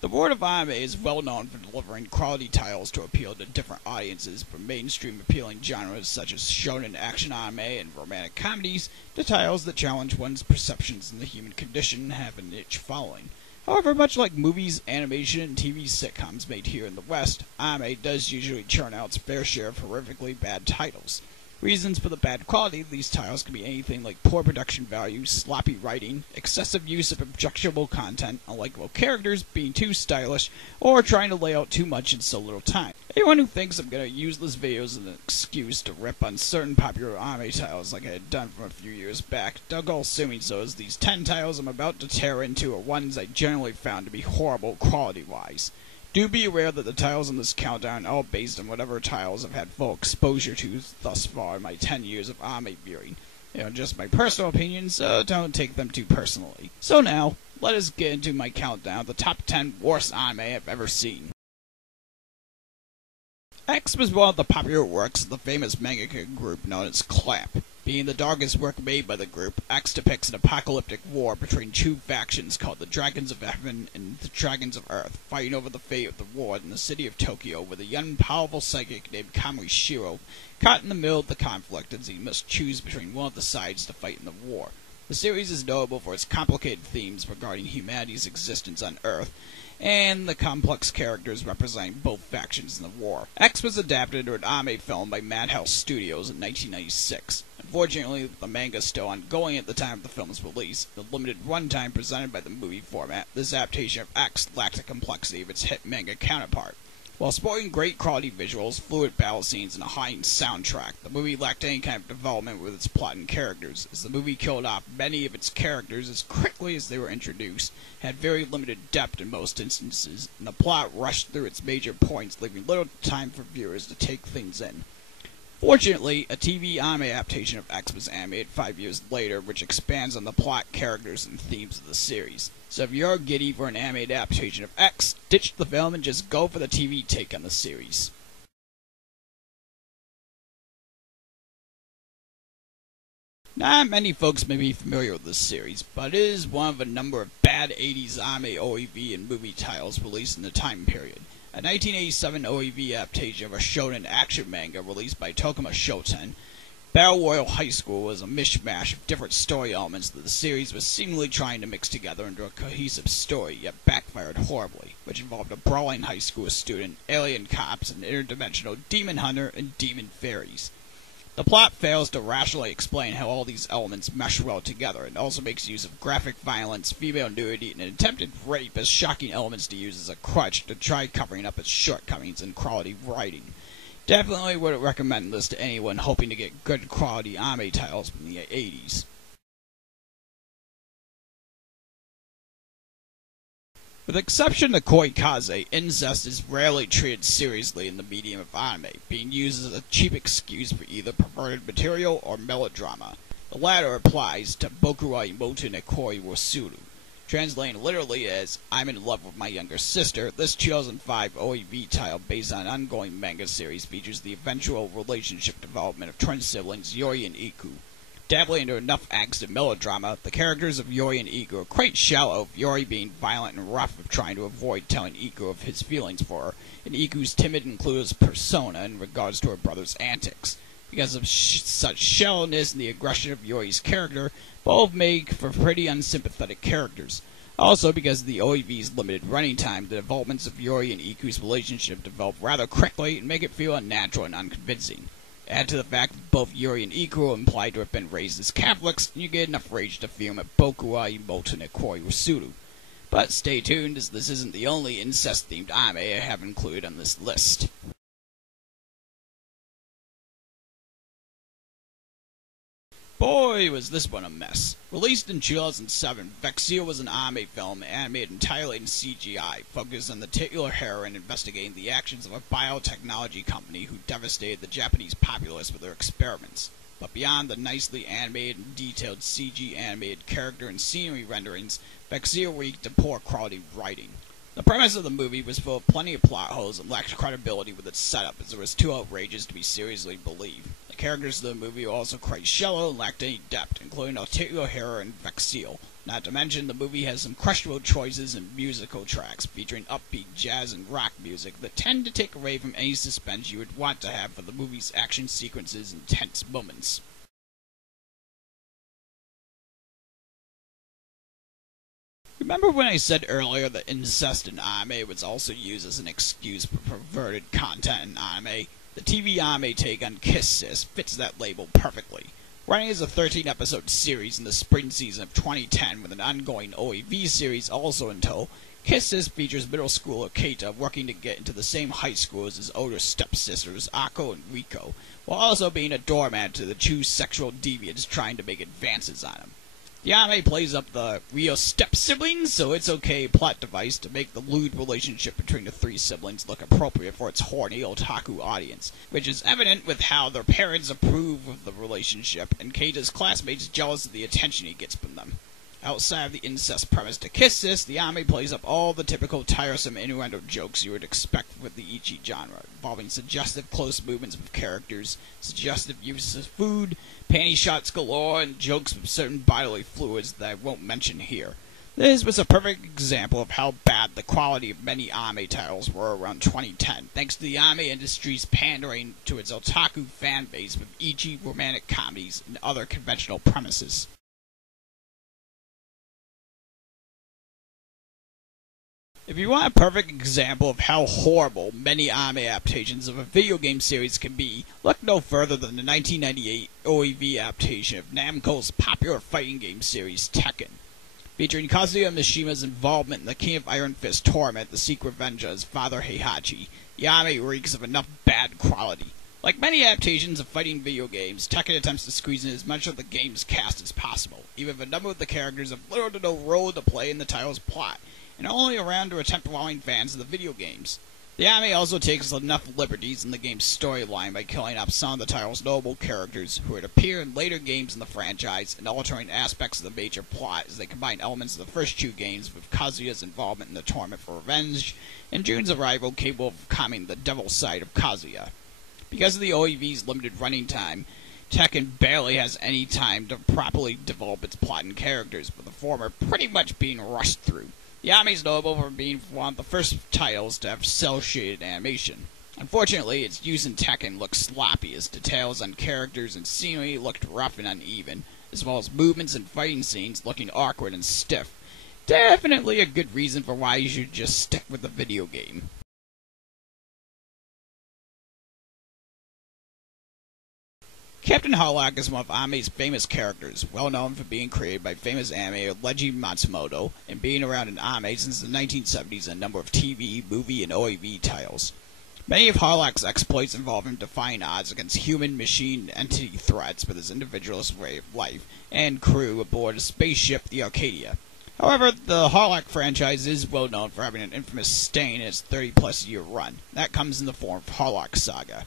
The world of anime is well known for delivering quality titles to appeal to different audiences, from mainstream appealing genres such as shonen action anime and romantic comedies, to titles that challenge one's perceptions of the human condition and have a niche following. However, much like movies, animation, and TV sitcoms made here in the West, anime does usually churn out its fair share of horrifically bad titles. Reasons for the bad quality of these titles can be anything like poor production value, sloppy writing, excessive use of objectionable content, unlikable characters, being too stylish, or trying to lay out too much in so little time. Anyone who thinks I'm going to use this video as an excuse to rip on certain popular anime titles like I had done from a few years back, Doug all assuming so, as these 10 titles I'm about to tear into are ones I generally found to be horrible quality-wise. Do be aware that the titles in this countdown are all based on whatever titles I've had full exposure to thus far in my 10 years of anime viewing. Just my personal opinions, so don't take them too personally. So now, let us get into my countdown of the top 10 worst anime I've ever seen. X was one of the popular works of the famous mangaka group known as Clamp. Being the darkest work made by the group, X depicts an apocalyptic war between two factions called the Dragons of Heaven and the Dragons of Earth, fighting over the fate of the war in the city of Tokyo, with a young, powerful psychic named Kamushiro caught in the middle of the conflict as he must choose between one of the sides to fight in the war. The series is notable for its complicated themes regarding humanity's existence on Earth, and the complex characters representing both factions in the war. X was adapted into an anime film by Madhouse Studios in 1996. Unfortunately, the manga is still ongoing at the time of the film's release. The limited runtime presented by the movie format, this adaptation of X lacked the complexity of its hit manga counterpart. While sporting great quality visuals, fluid battle scenes, and a high-end soundtrack, the movie lacked any kind of development with its plot and characters, as the movie killed off many of its characters as quickly as they were introduced, had very limited depth in most instances, and the plot rushed through its major points, leaving little time for viewers to take things in. Fortunately, a TV anime adaptation of X was animated 5 years later, which expands on the plot, characters, and themes of the series. So if you're giddy for an anime adaptation of X, ditch the film and just go for the TV take on the series. Not many folks may be familiar with this series, but it is one of a number of bad 80s anime OAV and movie titles released in the time period. A 1987 OAV adaptation of a shonen action manga released by Tokuma Shoten, Battle Royale High School was a mishmash of different story elements that the series was seemingly trying to mix together into a cohesive story, yet backfired horribly, which involved a brawling high school student, alien cops, an interdimensional demon hunter, and demon fairies. The plot fails to rationally explain how all these elements mesh well together, and also makes use of graphic violence, female nudity, and attempted rape as shocking elements to use as a crutch to try covering up its shortcomings in quality writing. Definitely wouldn't recommend this to anyone hoping to get good quality anime titles from the 80s. With the exception of Koikaze, incest is rarely treated seriously in the medium of anime, being used as a cheap excuse for either perverted material or melodrama. The latter applies to Boku wa Imoto ne Koi wo Suru. Translating literally as, I'm in love with my younger sister, this 2005 OAV title based on an ongoing manga series features the eventual relationship development of twin siblings Yori and Iku. Dabbling into enough angst and melodrama, the characters of Yori and Iku are quite shallow, with Yori being violent and rough of trying to avoid telling Iku of his feelings for her, and Iku's timid and clueless persona in regards to her brother's antics. Because of such shallowness and the aggression of Yori's character, both make for pretty unsympathetic characters. Also, because of the OAV's limited running time, the developments of Yori and Iku's relationship develop rather quickly and make it feel unnatural and unconvincing. Add to the fact that both Yuri and Iku are implied to have been raised as Catholics, and you get enough rage to fume at Boku wa Imoto ne Koi wo Suru. But stay tuned, as this isn't the only incest-themed anime I have included on this list. Boy, was this one a mess. Released in 2007, Vexia was an anime film animated entirely in CGI, focused on the titular heroine investigating the actions of a biotechnology company who devastated the Japanese populace with their experiments. But beyond the nicely animated and detailed CG animated character and scenery renderings, Vexia reeked of poor quality writing. The premise of the movie was full of plenty of plot holes and lacked credibility with its setup, as it was too outrageous to be seriously believed. The characters of the movie were also quite shallow and lacked any depth, including our titular hero and Vexia, Not to mention, the movie has some questionable choices in musical tracks, featuring upbeat jazz and rock music that tend to take away from any suspense you would want to have for the movie's action sequences and tense moments. Remember when I said earlier that incest in anime was also used as an excuse for perverted content in anime? The TV anime take on Kiss Sis fits that label perfectly. Running as a 13-episode series in the spring season of 2010 with an ongoing OAV series also in tow, Kiss Sis features middle schooler Keita working to get into the same high school as his older stepsisters Ako and Riko, while also being a doormat to the two sexual deviants trying to make advances on him. The anime plays up the real step-siblings, so it's okay plot device to make the lewd relationship between the three siblings look appropriate for its horny otaku audience, which is evident with how their parents approve of the relationship and Keita's classmates jealous of the attention he gets from them. Outside of the incest premise to Kiss Sis, the anime plays up all the typical tiresome innuendo jokes you would expect with the ecchi genre, involving suggestive close movements with characters, suggestive uses of food, panty shots galore, and jokes with certain bodily fluids that I won't mention here. This was a perfect example of how bad the quality of many anime titles were around 2010, thanks to the anime industry's pandering to its otaku fan base with ecchi romantic comedies and other conventional premises. If you want a perfect example of how horrible many anime adaptations of a video game series can be, look no further than the 1998 OAV adaptation of Namco's popular fighting game series Tekken. Featuring Kazuya Mishima's involvement in the King of Iron Fist tournament, The Secret Revenge of his father Heihachi, the anime reeks of enough bad quality. Like many adaptations of fighting video games, Tekken attempts to squeeze in as much of the game's cast as possible, even if a number of the characters have little to no role to play in the title's plot, and only around to attempt wowing fans of the video games. The anime also takes enough liberties in the game's storyline by killing off some of the title's notable characters who would appear in later games in the franchise and altering aspects of the major plot as they combine elements of the first two games with Kazuya's involvement in the tournament for revenge and Jun's arrival capable of calming the devil side of Kazuya. Because of the OAV's limited running time, Tekken barely has any time to properly develop its plot and characters, with the former pretty much being rushed through. The anime is notable for being one of the first titles to have cel-shaded animation. Unfortunately, its use in Tekken looks sloppy as details on characters and scenery looked rough and uneven, as well as movements and fighting scenes looking awkward and stiff. Definitely a good reason for why you should just stick with the video game. Captain Harlock is one of anime's famous characters, well known for being created by famous animator Leiji Matsumoto and being around in anime since the 1970s in a number of TV, movie, and OAV titles. Many of Harlock's exploits involve him defying odds against human-machine and entity threats with his individualist way of life and crew aboard a spaceship, the Arcadia. However, the Harlock franchise is well known for having an infamous stain in its 30-plus year run. That comes in the form of Harlock Saga.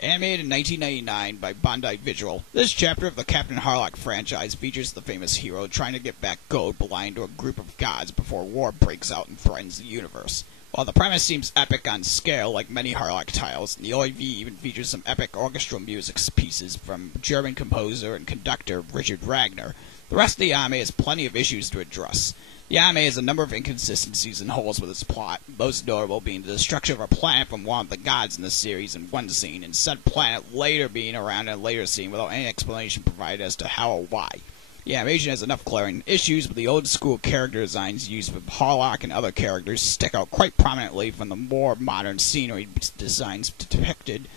Animated in 1999 by Bandai Visual, this chapter of the Captain Harlock franchise features the famous hero trying to get back gold belonging to a group of gods before war breaks out and threatens the universe. While the premise seems epic on scale, like many Harlock titles, the OAV even features some epic orchestral music pieces from German composer and conductor Richard Wagner. The rest of the anime has plenty of issues to address. The anime has a number of inconsistencies and holes with its plot, most notable being the destruction of a planet from one of the gods in the series in one scene, and said planet later being around in a later scene without any explanation provided as to how or why. The animation has enough glaring issues, but the old-school character designs used with Harlock and other characters stick out quite prominently from the more modern scenery designs depicted.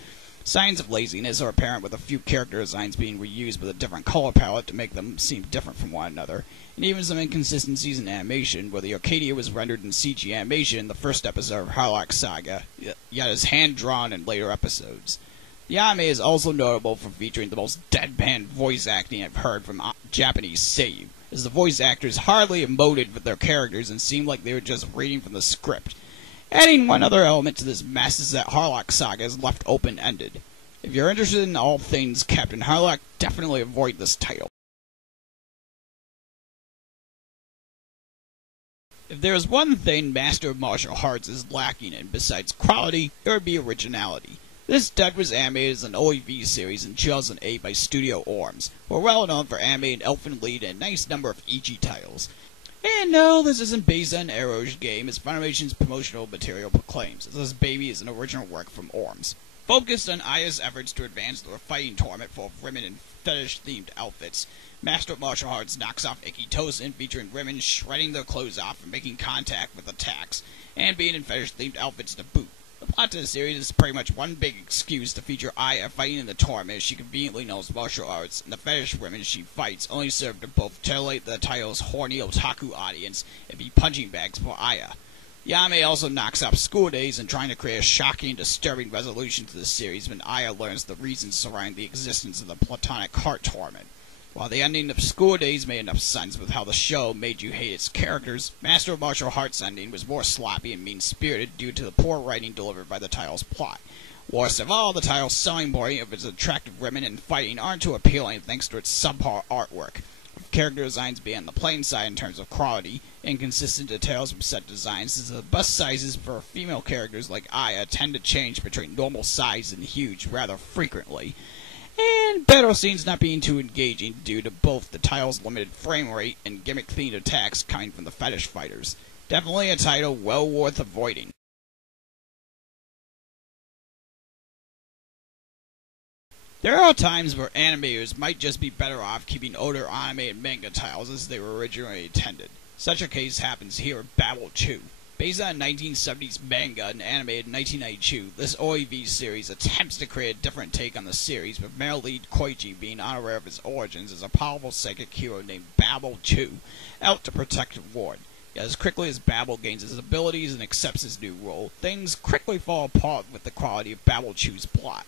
Signs of laziness are apparent, with a few character designs being reused with a different color palette to make them seem different from one another, and even some inconsistencies in animation, where the Arcadia was rendered in CG animation in the first episode of Harlock Saga, yet is hand-drawn in later episodes. The anime is also notable for featuring the most deadpan voice acting I've heard from Japanese seiyuu, as the voice actors hardly emoted with their characters and seemed like they were just reading from the script. Adding one other element to this mess is that Harlock Saga is left open-ended. If you're interested in all things Captain Harlock, definitely avoid this title. If there is one thing Master of Martial Arts is lacking in besides quality, it would be originality. This dub was animated as an OAV series in 2008 by Studio Orms, who are well known for animating Elfen Lied and a nice number of EG titles. And no, this isn't based on an Eroge game, as Funimation's promotional material proclaims, as this baby is an original work from Orms. Focused on Aya's efforts to advance the fighting tournament full of women in fetish-themed outfits, Master of Martial Arts knocks off Ikki Tousen, featuring women shredding their clothes off and making contact with attacks, and being in fetish-themed outfits to boot. The plot to the series is pretty much one big excuse to feature Aya fighting in the tournament as she conveniently knows martial arts, and the fetish women she fights only serve to both titillate the title's horny otaku audience and be punching bags for Aya. The anime also knocks up School Days in trying to create a shocking and disturbing resolution to the series when Aya learns the reasons surrounding the existence of the Platonic Heart Tournament. While the ending of School Days made enough sense with how the show made you hate its characters, Master of Martial Arts' ending was more sloppy and mean-spirited due to the poor writing delivered by the title's plot. Worst of all, the title's selling point of its attractive women and fighting aren't too appealing thanks to its subpar artwork, with character designs being on the plain side in terms of quality, inconsistent details from set designs, as the bust sizes for female characters like Aya tend to change between normal size and huge rather frequently, and battle scenes not being too engaging due to both the title's limited frame rate and gimmick-themed attacks coming from the fetish fighters. Definitely a title well worth avoiding. There are times where animators might just be better off keeping older anime and manga titles as they were originally intended. Such a case happens here in Babel 2. Based on a 1970s manga and animated in 1992, this OAV series attempts to create a different take on the series, with male lead Koichi being unaware of his origins as a powerful psychic hero named Babel 2, out to protect Ward. Yet as quickly as Babel gains his abilities and accepts his new role, things quickly fall apart with the quality of Babel 2's plot.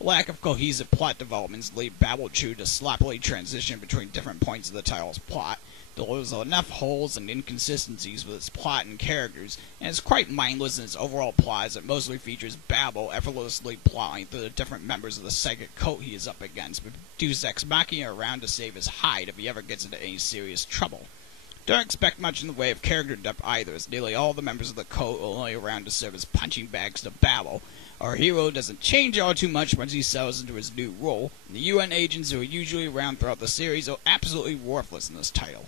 A lack of cohesive plot developments lead Babel 2 to sloppily transition between different points of the title's plot, delivers enough holes and inconsistencies with its plot and characters, and is quite mindless in its overall plot as it mostly features Babel effortlessly plotting through the different members of the psychic cult he is up against, with Deus Ex Machina around to save his hide if he ever gets into any serious trouble. Don't expect much in the way of character depth either, as nearly all the members of the cult are only around to serve as punching bags to Babel. Our hero doesn't change all too much once he settles into his new role, and the UN agents who are usually around throughout the series are absolutely worthless in this title.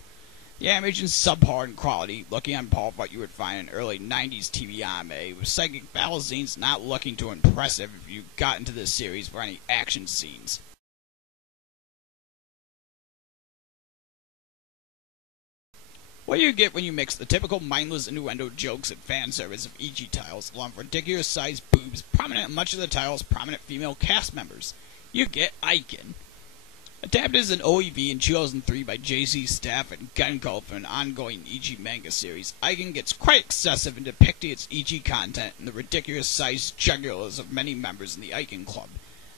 The animation is subpar in quality, looking on par with what you would find in early 90s TV anime, with psychic battle scenes not looking too impressive if you got into this series for any action scenes. What you get when you mix the typical mindless innuendo jokes and fan service of EG titles, along with ridiculous-sized boobs prominent in much of the title's prominent female cast members. You get Aiken. Adapted as an OEV in 2003 by JC Staff and Gunko for an ongoing EG manga series, Aiken gets quite excessive in depicting its EG content and the ridiculous-sized jugulars of many members in the Aiken Club.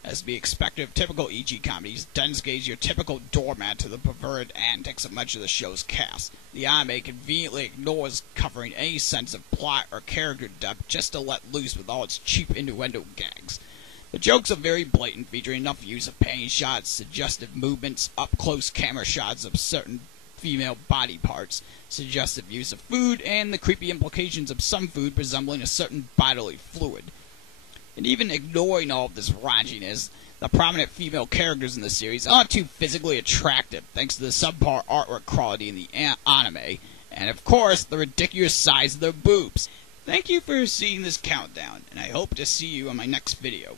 As to be expected of typical EG comedies, Densuke is your typical doormat to the perverted antics of much of the show's cast. The anime conveniently ignores covering any sense of plot or character depth just to let loose with all its cheap innuendo gags. The jokes are very blatant, featuring enough use of panty shots, suggestive movements, up-close camera shots of certain female body parts, suggestive use of food, and the creepy implications of some food resembling a certain bodily fluid. And even ignoring all of this raunchiness, the prominent female characters in the series aren't too physically attractive thanks to the subpar artwork quality in the anime, and of course, the ridiculous size of their boobs. Thank you for seeing this countdown, and I hope to see you on my next video.